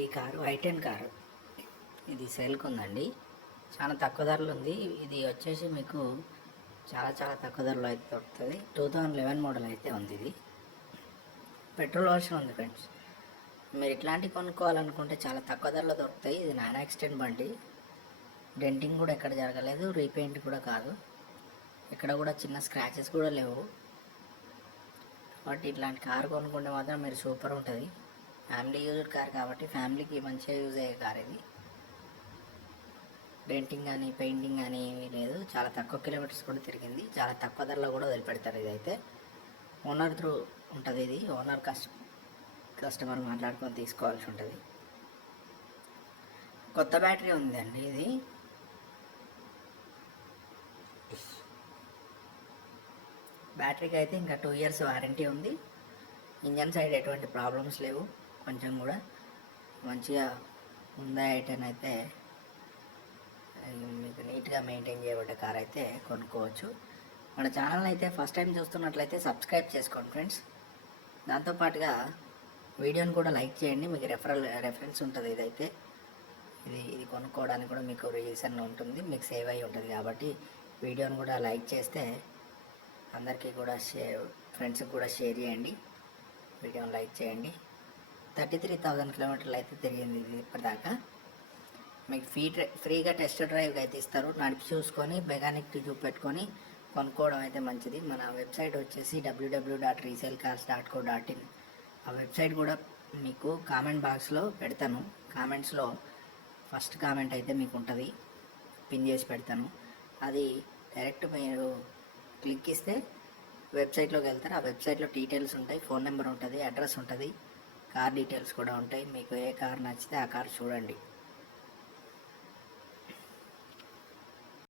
ఈ car I ten car. ఇది సేల్కి ఉందండి. చాలా తక్కువ ధరలో ఉంది. ఇది వచ్చేసి మీకు చాలా చాలా తక్కువ ధరలో అయితే దొరుకుతుంది. టూ థౌజండ్ లెవెన్ మోడల్ అయితే ఉంది ఇది. పెట్రోల్ వర్షన్ ఉంది ఫ్రెండ్స్. మీరు ఇట్లాంటివి కొనుక్కోవాలనుకుంటే చాలా తక్కువ ధరలో దొరుకుతాయి. ఇది నాన్ యాక్సిడెంట్ బండి. డెంటింగ్ కూడా ఎక్కడ జరగలేదు. రీపెయింట్ కూడా కాదు. ఎక్కడ కూడా చిన్న స్క్రాచెస్ కూడా లేవు. కాబట్టి ఇట్లాంటి కారు కొనుక్కుంటే మాత్రం మీరు సూపర్ ఉంటుంది. ఫ్యామిలీ యూజ్డ్ కార్ కాబట్టి ఫ్యామిలీకి మంచిగా యూజ్ అయ్యే కార్ ఇది. డెంటింగ్ కానీ పెయింటింగ్ కానీ ఏమీ లేదు. చాలా తక్కువ కిలోమీటర్స్ కూడా తిరిగింది. చాలా తక్కువ ధరలో కూడా వదిలిపెడతారు ఇదైతే. ఓనర్ త్రూ ఉంటుంది ఇది. ఓనర్ కస్ట కస్టమర్ మాట్లాడుకొని తీసుకోవాల్సి ఉంటుంది. కొత్త బ్యాటరీ ఉందండి ఇది. బ్యాటరీకి అయితే ఇంకా టూ ఇయర్స్ వారంటీ ఉంది. ఇంజన్ సైడ్ ఎటువంటి ప్రాబ్లమ్స్ లేవు. కొంచెం కూడా మంచిగా ఉందా ఐటెన్ అయితే మీకు నీట్గా మెయింటైన్ చేయబడ్డ కార్ అయితే కొనుక్కోవచ్చు. మన ఛానల్ అయితే ఫస్ట్ టైం చూస్తున్నట్లయితే సబ్స్క్రైబ్ చేసుకోండి ఫ్రెండ్స్. దాంతోపాటుగా వీడియోని కూడా లైక్ చేయండి. మీకు రెఫరల్ రెఫరెన్స్ ఉంటుంది ఇదైతే. ఇది ఇది కొనుక్కోవడానికి కూడా మీకు రీజన్ ఉంటుంది. మీకు సేవ్ అయి ఉంటుంది కాబట్టి వీడియోని కూడా లైక్ చేస్తే అందరికీ కూడా షేర్ ఫ్రెండ్స్కి కూడా షేర్ చేయండి. వీడియోని లైక్ చేయండి. థర్టీ త్రీ థౌజండ్ కిలోమీటర్లు అయితే తిరిగింది ఇది ఇప్పటిదాకా. మీకు ఫ్రీ ఫ్రీగా టెస్ట్ డ్రైవ్గా అయితే ఇస్తారు. నడిపి చూసుకొని మెకానిక్కి చూపెట్టుకొని కొనుక్కోవడం అయితే మంచిది. మన వెబ్సైట్ వచ్చేసి WWW dot resale cars dot co dot in. ఆ వెబ్సైట్ కూడా మీకు కామెంట్ బాక్స్లో పెడతాను. కామెంట్స్లో ఫస్ట్ కామెంట్ అయితే మీకు ఉంటుంది. పిన్ చేసి పెడతాను. అది డైరెక్ట్ మీరు క్లిక్ ఇస్తే వెబ్సైట్లోకి వెళ్తారు. ఆ వెబ్సైట్లో డీటెయిల్స్ ఉంటాయి. ఫోన్ నెంబర్ ఉంటుంది. అడ్రస్ ఉంటుంది. కార్ డీటెయిల్స్ కూడా ఉంటాయి. మీకు ఏ కార్ నచ్చితే ఆ కార్ చూడండి.